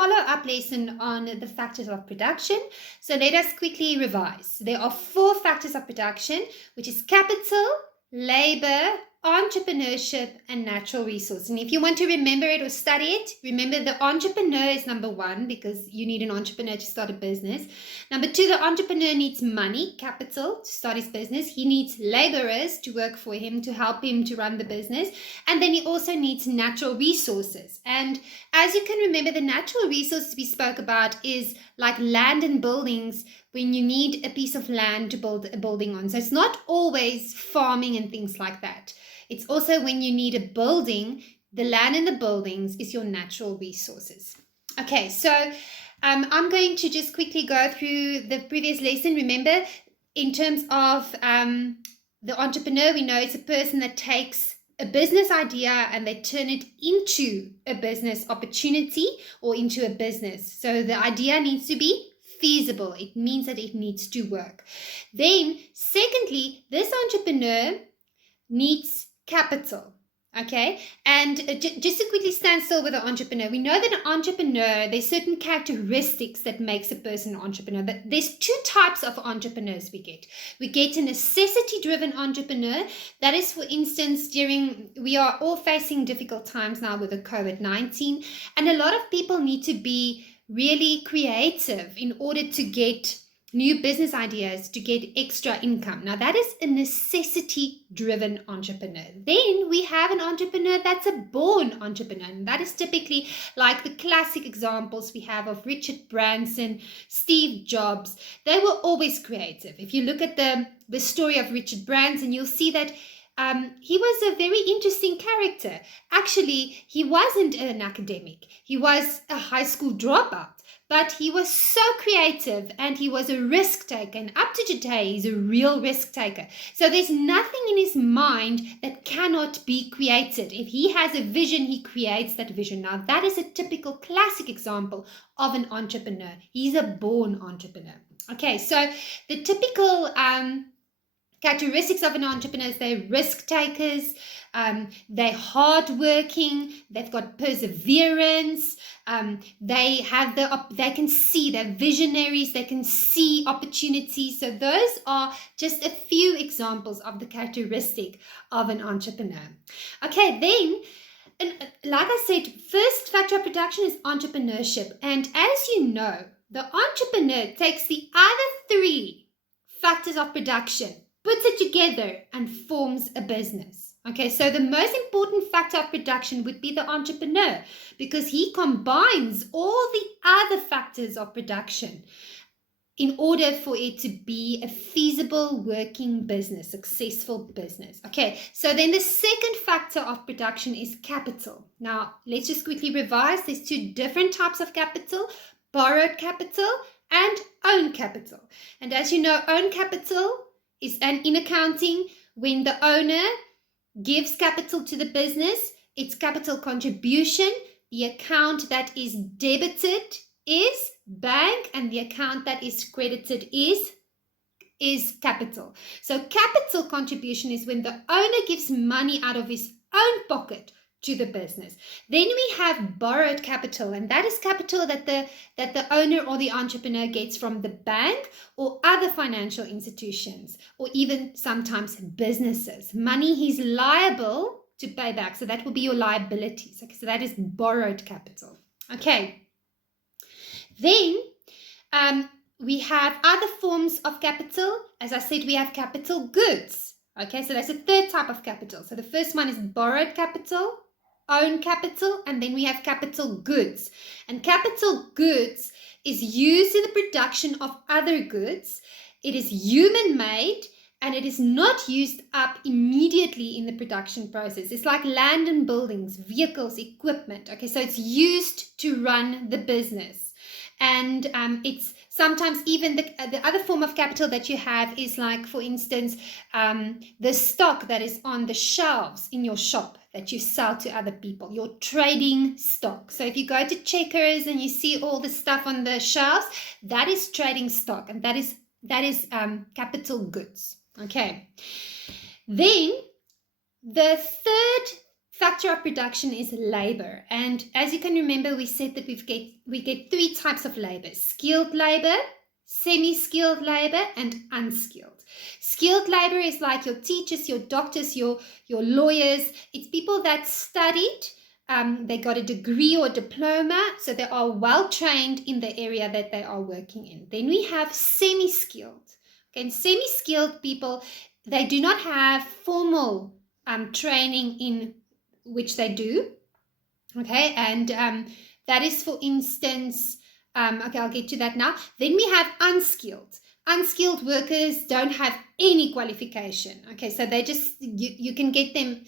follow-up lesson on the factors of production. So let us quickly revise. There are 4 factors of production, which is capital, labor, entrepreneurship, and natural resource. And if you want to remember it or study it, remember the entrepreneur is number 1, because you need an entrepreneur to start a business. Number 2, the entrepreneur needs money, capital, to start his business. He needs laborers to work for him, to help him to run the business. And then he also needs natural resources. And as you can remember, the natural resources we spoke about is like land and buildings, when you need a piece of land to build a building on. So it's not always farming and things like that. It's also when you need a building, the land and the buildings is your natural resources. Okay, so I'm going to just quickly go through the previous lesson. Remember, in terms of the entrepreneur, we know it's a person that takes a business idea and they turn it into a business opportunity or into a business. So the idea needs to be feasible. It means that it needs to work. Then, secondly, this entrepreneur needs capital. Okay, and just to quickly stand still with an entrepreneur, we know that an entrepreneur, there's certain characteristics that makes a person an entrepreneur. But there's 2 types of entrepreneurs we get. We get a necessity-driven entrepreneur. That is, for instance, we are all facing difficult times now with the COVID-19, and a lot of people need to be really creative in order to get new business ideas, to get extra income. Now that is a necessity-driven entrepreneur. Then we have an entrepreneur that's a born entrepreneur. And that is typically like the classic examples we have of Richard Branson, Steve Jobs. They were always creative. If you look at the story of Richard Branson, you'll see that he was a very interesting character. Actually, he wasn't an academic. He was a high school dropout. But he was so creative and he was a risk taker. And up to today, he's a real risk taker. So there's nothing in his mind that cannot be created. If he has a vision, he creates that vision. Now, that is a typical classic example of an entrepreneur. He's a born entrepreneur. Okay, so the typical characteristics of an entrepreneur is they're risk takers, they're hardworking, they've got perseverance, they can see, they're visionaries, they can see opportunities. So those are just a few examples of the characteristic of an entrepreneur. Okay, then, and like I said, first factor of production is entrepreneurship. And as you know, the entrepreneur takes the other 3 factors of production, puts it together and forms a business. Okay, so the most important factor of production would be the entrepreneur, because he combines all the other factors of production in order for it to be a feasible working business, successful business. Okay, so then the second factor of production is capital. Now, let's just quickly revise. There's 2 different types of capital: borrowed capital and own capital. And as you know, own capital is in accounting, when the owner gives capital to the business, it's capital contribution. The account that is debited is bank, and the account that is credited is capital. So capital contribution is when the owner gives money out of his own pocket to the business. Then we have borrowed capital, and that is capital that the owner or the entrepreneur gets from the bank or other financial institutions, or even sometimes businesses. Money he's liable to pay back. So that will be your liabilities. Okay, so that is borrowed capital. Okay. Then we have other forms of capital. As I said, we have capital goods. Okay, so that's a 3rd type of capital. So the first one is borrowed capital, own capital, and then we have capital goods. And capital goods is used in the production of other goods. It is human made, and it is not used up immediately in the production process. It's like land and buildings, vehicles, equipment. Okay, so it's used to run the business. And it's sometimes even the other form of capital that you have is like, for instance, the stock that is on the shelves in your shop that you sell to other people, your trading stock. So if you go to Checkers and you see all the stuff on the shelves, that is trading stock, and that is capital goods. Okay. Then the third factor of production is labor. And as you can remember, we said that we get 3 types of labor: skilled labor, semi-skilled labor, and unskilled. Skilled labor is like your teachers, your doctors, your lawyers. It's people that studied, they got a degree or diploma, so they are well trained in the area that they are working in. Then we have semi-skilled. Okay, and semi-skilled people, they do not have formal training in which they do. Okay, and that is, for instance, okay, I'll get to that now. Then we have unskilled. Unskilled workers don't have any qualification. Okay, so they just, you can get them,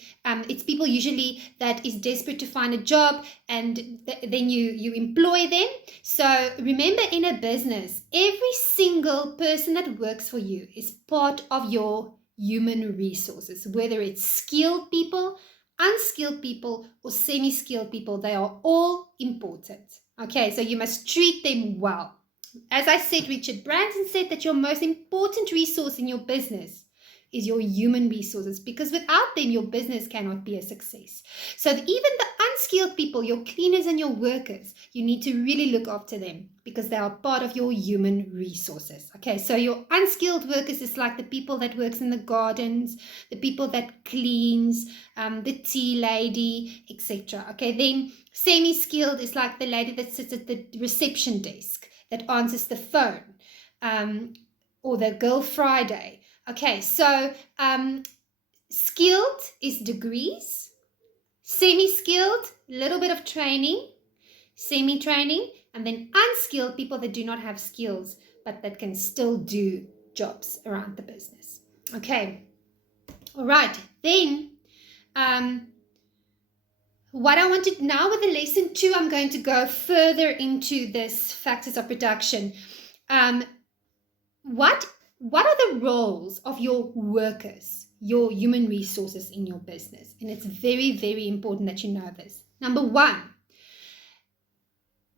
it's people usually that is desperate to find a job, and then you employ them. So remember, in a business, every single person that works for you is part of your human resources, whether it's skilled people, unskilled people, or semi-skilled people. They are all important. Okay, so you must treat them well. As I said, Richard Branson said that your most important resource in your business is your human resources, because without them, your business cannot be a success. So even the unskilled people, your cleaners and your workers, you need to really look after them, because they are part of your human resources. Okay, so your unskilled workers is like the people that works in the gardens, the people that cleans, the tea lady, etc. Okay, then semi-skilled is like the lady that sits at the reception desk, that answers the phone, or the Girl Friday. Okay, so skilled is degrees, semi-skilled, a little bit of training, semi-training, and then unskilled, people that do not have skills, but that can still do jobs around the business. Okay, all right, then what I wanted now with the lesson 2, I'm going to go further into this factors of production. What are the roles of your workers, your human resources in your business? And it's very, very important that you know this. Number 1,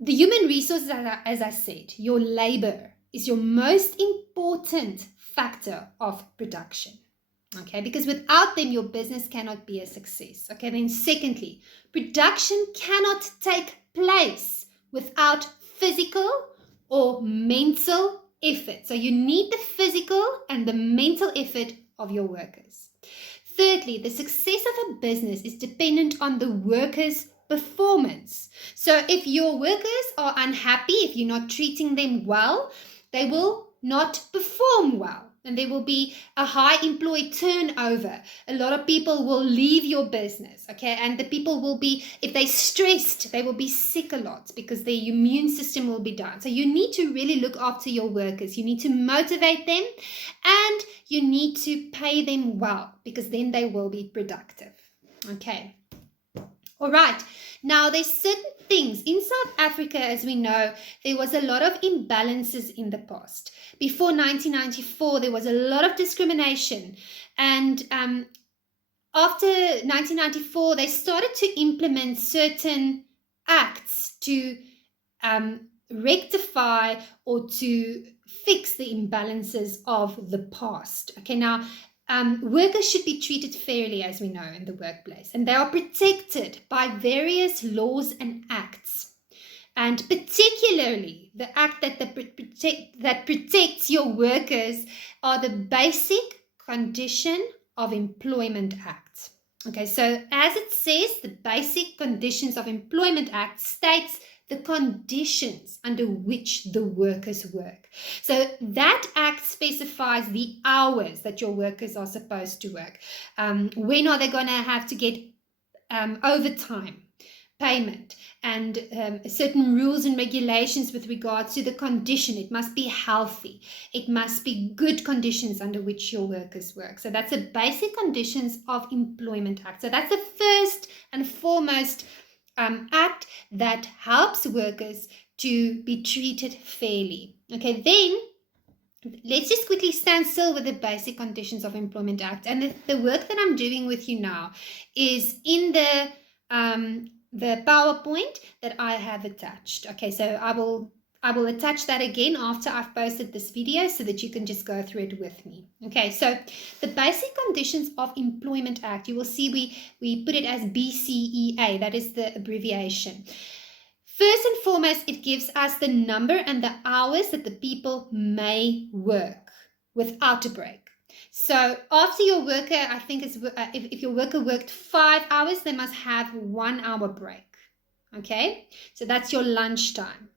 the human resources, as I said, your labor is your most important factor of production. Okay, because without them, your business cannot be a success. Okay, then secondly, production cannot take place without physical or mental effort. So you need the physical and the mental effort of your workers. Thirdly, the success of a business is dependent on the workers' performance. So if your workers are unhappy, if you're not treating them well, they will not perform well. And there will be a high employee turnover. A lot of people will leave your business, okay? And the people will be, if they're stressed, they will be sick a lot because their immune system will be down. So you need to really look after your workers. You need to motivate them, and you need to pay them well, because then they will be productive, okay? All right. Now, there's certain things in South Africa, as we know, there was a lot of imbalances in the past. Before 1994, there was a lot of discrimination. And after 1994, they started to implement certain acts to rectify or to fix the imbalances of the past. Okay, now, workers should be treated fairly, as we know, in the workplace, and they are protected by various laws and acts. And particularly the act that protects your workers are the Basic Condition of Employment Act. Okay, so as it says, the Basic Conditions of Employment Act states the conditions under which the workers work. So that act specifies the hours that your workers are supposed to work. When are they going to have to get overtime payment, and certain rules and regulations with regards to the condition. It must be healthy. It must be good conditions under which your workers work. So that's the Basic Conditions of Employment Act. So that's the first and foremost act that helps workers to be treated fairly. Okay, then let's just quickly stand still with the Basic Conditions of Employment Act. And the work that I'm doing with you now is in the PowerPoint that I have attached. Okay, so I will attach that again after I've posted this video so that you can just go through it with me. Okay, so the Basic Conditions of Employment Act, you will see we put it as BCEA, that is the abbreviation. First and foremost, it gives us the number and the hours that the people may work without a break. So after your worker, I think if your worker worked 5 hours, they must have 1 hour break. Okay, so that's your lunchtime.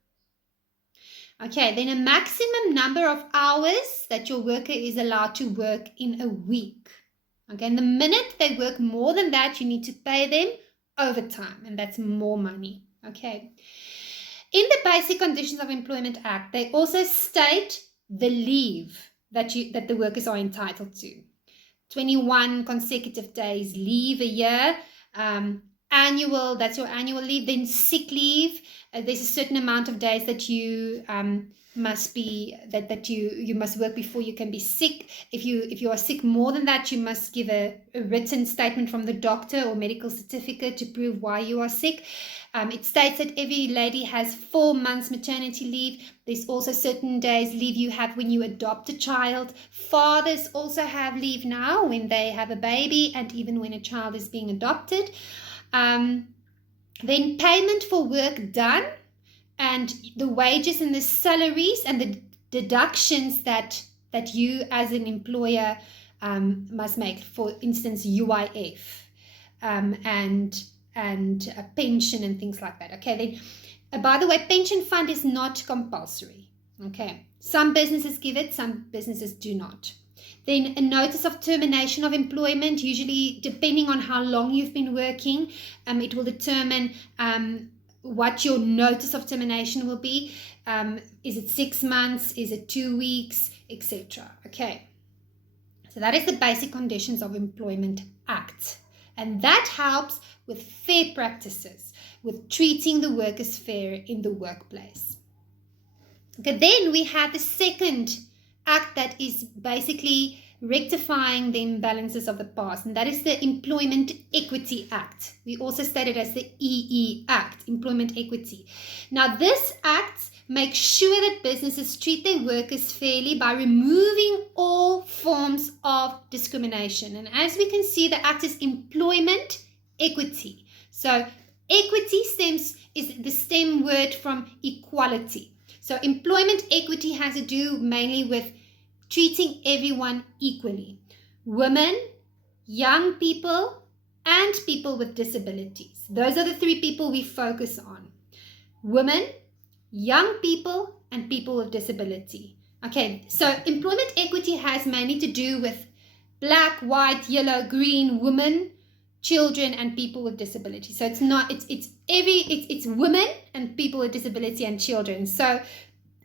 Okay, then a maximum number of hours that your worker is allowed to work in a week. Okay, and the minute they work more than that, you need to pay them overtime, and that's more money. Okay. In the Basic Conditions of Employment Act, they also state the leave that the workers are entitled to. 21 consecutive days leave a year, annual, that's your annual leave, then sick leave. There's a certain amount of days that you must be that you must work before you can be sick. If you are sick more than that, you must give a written statement from the doctor or medical certificate to prove why you are sick. It states that every lady has 4 months maternity leave. There's also certain days leave you have when you adopt a child. Fathers also have leave now when they have a baby and even when a child is being adopted. Then payment for work done, and the wages and the salaries and the deductions that you as an employer must make. For instance, UIF and a pension and things like that. Okay, then by the way, pension fund is not compulsory. Okay, some businesses give it, some businesses do not. Then a notice of termination of employment, usually depending on how long you've been working, it will determine what your notice of termination will be. Is it 6 months? Is it 2 weeks? Etc. Okay, so that is the Basic Conditions of Employment Act. And that helps with fair practices, with treating the workers fair in the workplace. Okay, then we have the second act that is basically rectifying the imbalances of the past, and that is the Employment Equity Act. We also state it as the EE Act, Employment Equity. Now, this act makes sure that businesses treat their workers fairly by removing all forms of discrimination. And as we can see, the act is employment equity. So equity is the stem word from equality. So employment equity has to do mainly with treating everyone equally. Women, young people, and people with disabilities. Those are the 3 people we focus on. Women, young people, and people with disability. Okay, so employment equity has mainly to do with black, white, yellow, green, women, children, and people with disability. So it's women and people with disability and children. So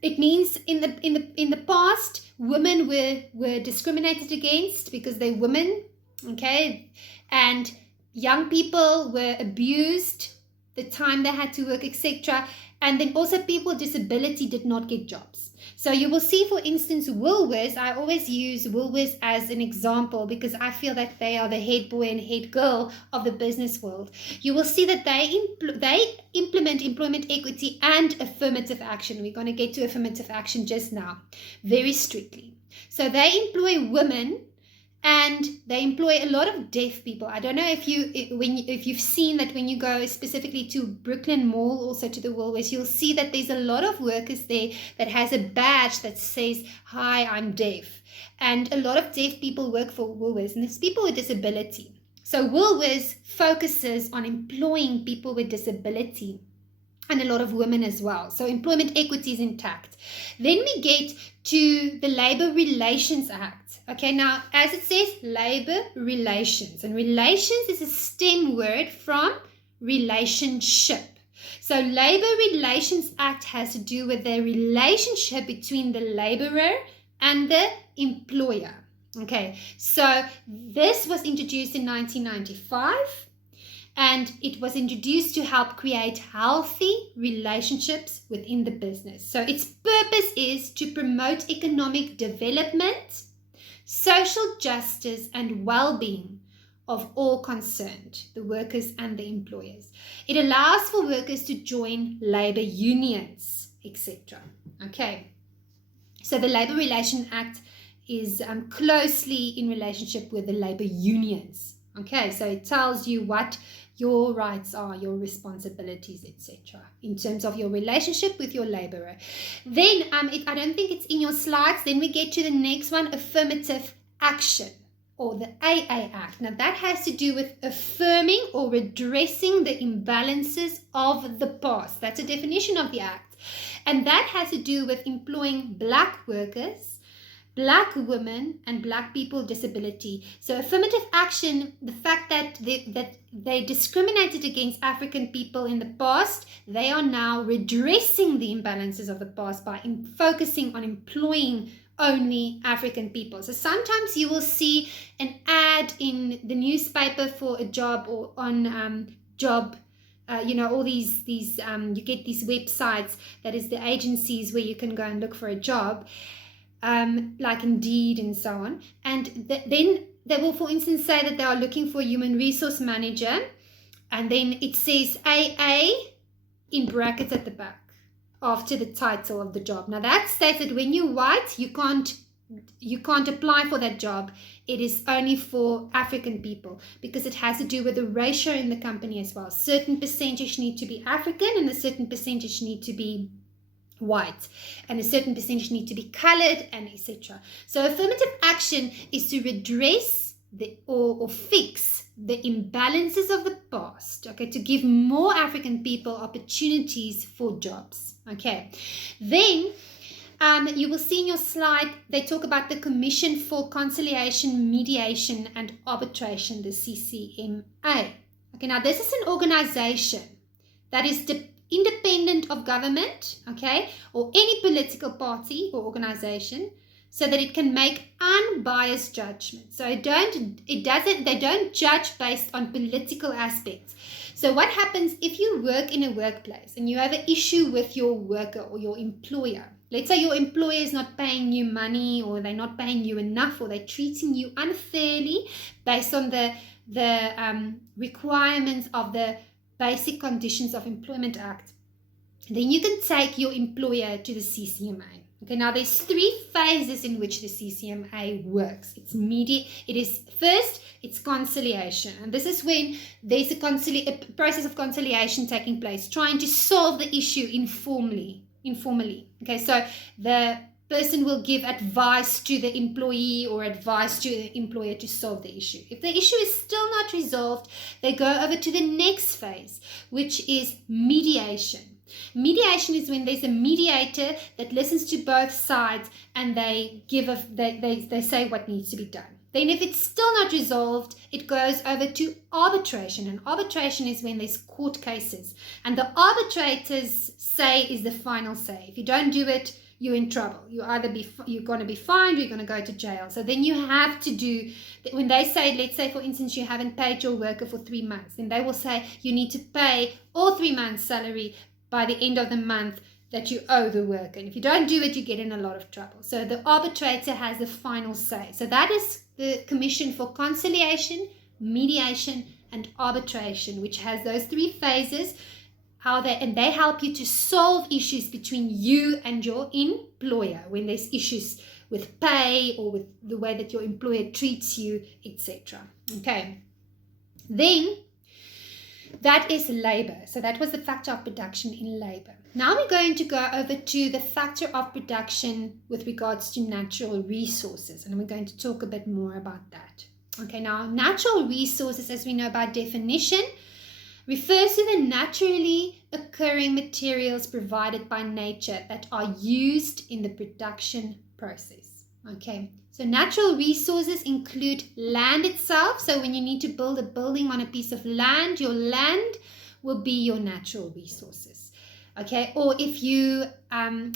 it means in the past, women were discriminated against because they're women, okay, and young people were abused, the time they had to work, etc. And then also people with disability did not get jobs. So you will see, for instance, Woolworths. I always use Woolworths as an example because I feel that they are the head boy and head girl of the business world. You will see that they implement employment equity and affirmative action. We're going to get to affirmative action just now, very strictly. So they employ women and they employ a lot of deaf people. I don't know if you've seen that when you go specifically to Brooklyn Mall, also to the Woolworths, you'll see that there's a lot of workers there that has a badge that says, "Hi, I'm deaf." And a lot of deaf people work for Woolworths, and there's people with disability. So Woolworths focuses on employing people with disability and a lot of women as well. So employment equity is intact. Then we get to the Labor Relations Act. Okay, now as it says, labor relations, and relations is a stem word from relationship. So Labor Relations Act has to do with the relationship between the laborer and the employer. Okay, so this was introduced in 1995. And it was introduced to help create healthy relationships within the business. So its purpose is to promote economic development, social justice, and well-being of all concerned, the workers and the employers. It allows for workers to join labor unions etc. Okay, so the Labour Relations Act is closely in relationship with the labour unions. Okay, so it tells you what your rights are, your responsibilities, etc. in terms of your relationship with your labourer. Then, I don't think it's in your slides. Then we get to the next one, affirmative action, or the AA Act. Now that has to do with affirming or redressing the imbalances of the past. That's a definition of the Act. And that has to do with employing black workers, black women, and black people with disability. So affirmative action, the fact that they discriminated against African people in the past, they are now redressing the imbalances of the past by focusing on employing only African people. So sometimes you will see an ad in the newspaper for a job, or on job, all these you get these websites, that is the agencies where you can go and look for a job, like Indeed and so on. And then they will, for instance, say that they are looking for a human resource manager, and then it says AA in brackets at the back after the title of the job. Now that states that when you're white, you can't apply for that job. It is only for African people, because it has to do with the ratio in the company as well. Certain percentage need to be African, and a certain percentage need to be white, and a certain percentage need to be colored, and etc. So affirmative action is to redress or fix the imbalances of the past, okay, to give more African people opportunities for jobs. Okay, then you will see in your slide, they talk about the Commission for Conciliation, Mediation and Arbitration, the CCMA. Okay, now this is an organization that is independent of government, okay, or any political party or organization, so that it can make unbiased judgment. So they don't judge based on political aspects. So what happens if you work in a workplace and you have an issue with your worker or your employer? Let's say your employer is not paying you money, or they're not paying you enough, or they're treating you unfairly based on the requirements of the Basic Conditions of Employment Act. Then you can take your employer to the CCMA. Okay, now there's 3 phases in which the CCMA works. It's conciliation, and this is when there's a process of conciliation taking place, trying to solve the issue informally. Okay, so the person will give advice to the employee or advice to the employer to solve the issue. If the issue is still not resolved, they go over to the next phase, which is mediation. Mediation is when there's a mediator that listens to both sides, and they say what needs to be done. Then if it's still not resolved, it goes over to arbitration. And arbitration is when there's court cases, and the arbitrators say is the final say. If you don't do it, you're in trouble. You're going to be fined, or you're going to go to jail. So then you have to do, when they say, let's say for instance, you haven't paid your worker for 3 months, then they will say you need to pay all 3 months' salary by the end of the month that you owe the worker. And if you don't do it, you get in a lot of trouble. So the arbitrator has the final say. So that is the Commission for Conciliation, Mediation and Arbitration, which has those 3 phases. They help you to solve issues between you and your employer when there's issues with pay or with the way that your employer treats you, etc. Okay. Then that is labor. So that was the factor of production in labor. Now we're going to go over to the factor of production with regards to natural resources, and we're going to talk a bit more about that. Okay, now natural resources, as we know by definition, refers to the naturally occurring materials provided by nature that are used in the production process. Okay, so natural resources include land itself. So when you need to build a building on a piece of land, your land will be your natural resources. Okay, or if you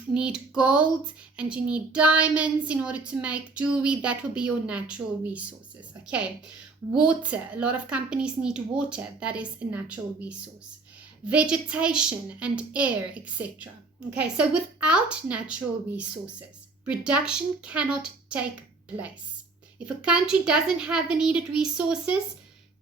need gold and you need diamonds in order to make jewelry, that will be your natural resources. Okay, water, a lot of companies need water, that is a natural resource. Vegetation and air, etc. Okay, so without natural resources, production cannot take place. If a country doesn't have the needed resources,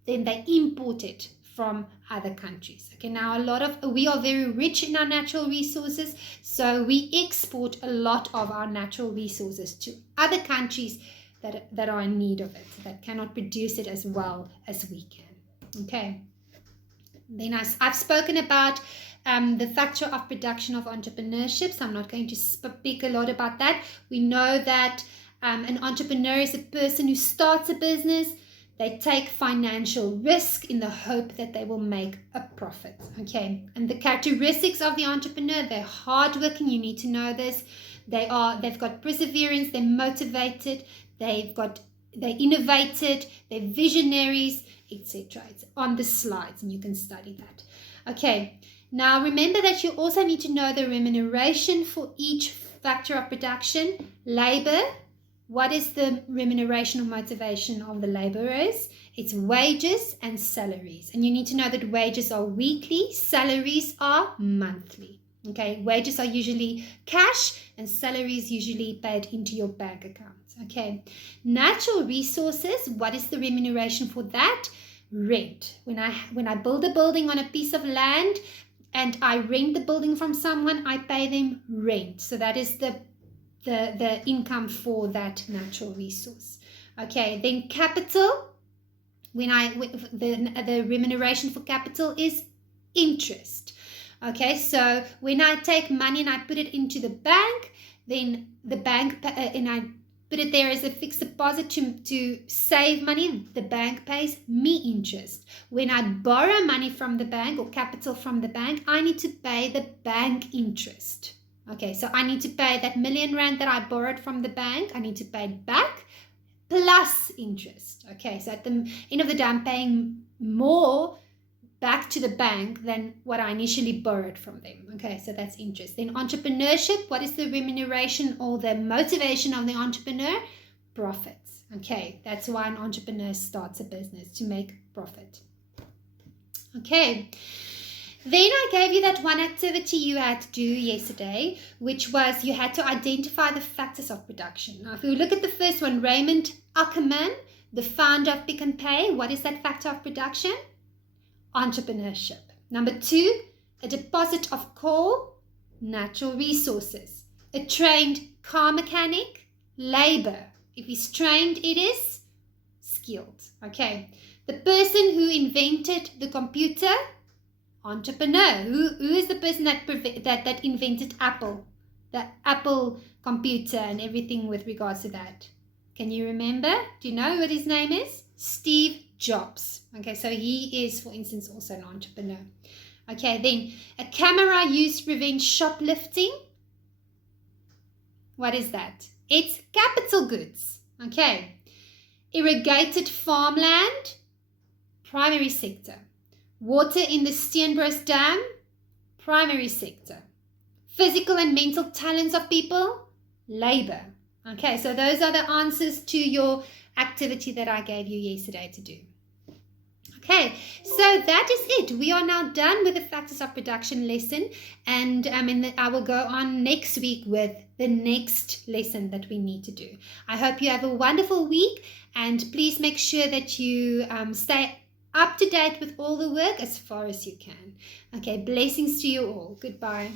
then they import it from other countries. Okay, now we are very rich in our natural resources, so we export a lot of our natural resources to other countries that are in need of it, that cannot produce it as well as we can. Okay, then I've spoken about the factor of production of entrepreneurship, so I'm not going to speak a lot about that. We know that an entrepreneur is a person who starts a business. They take financial risk in the hope that they will make a profit. Okay, and the characteristics of the entrepreneur: they're hardworking. You need to know this. They've got perseverance. They're motivated. They're innovated. They're visionaries, etc. It's on the slides, and you can study that. Okay. Now remember that you also need to know the remuneration for each factor of production. Labor. What is the remuneration or motivation of the laborers? It's wages and salaries. And you need to know that wages are weekly, salaries are monthly. Okay, wages are usually cash and salaries usually paid into your bank account. Okay, natural resources, what is the remuneration for that? Rent. When I build a building on a piece of land and I rent the building from someone, I pay them rent. So that is the income for that natural resource. Okay, then capital. The remuneration for capital is interest. Okay, so when I take money and I put it into the bank, then the bank and I put it there as a fixed deposit to save money, the bank pays me interest. When I borrow money from the bank or capital from the bank, I need to pay the bank interest. Okay, so I need to pay that R1,000,000 that I borrowed from the bank. I need to pay it back plus interest. Okay, so at the end of the day, I'm paying more back to the bank than what I initially borrowed from them. Okay, so that's interest. Then entrepreneurship, what is the remuneration or the motivation of the entrepreneur? Profits. Okay, that's why an entrepreneur starts a business, to make profit. Okay. Then I gave you that one activity you had to do yesterday, which was you had to identify the factors of production. Now, if we look at the first one, Raymond Ackerman, the founder of Pick and Pay, what is that factor of production? Entrepreneurship. Number 2, a deposit of coal, natural resources. A trained car mechanic, labor. If he's trained, it is skilled. Okay. The person who invented the computer, entrepreneur. Who is the person that invented Apple? The Apple computer and everything with regards to that. Can you remember? Do you know what his name is? Steve Jobs. Okay, so he is, for instance, also an entrepreneur. Okay, then a camera used to prevent shoplifting. What is that? It's capital goods. Okay. Irrigated farmland, primary sector. Water in the Steenbros Dam, primary sector. Physical and mental talents of people, labor. Okay, so those are the answers to your activity that I gave you yesterday to do. Okay, so that is it. We are now done with the factors of production lesson, and I will go on next week with the next lesson that we need to do. I hope you have a wonderful week, and please make sure that you stay up to date with all the work as far as you can. Okay, blessings to you all. Goodbye.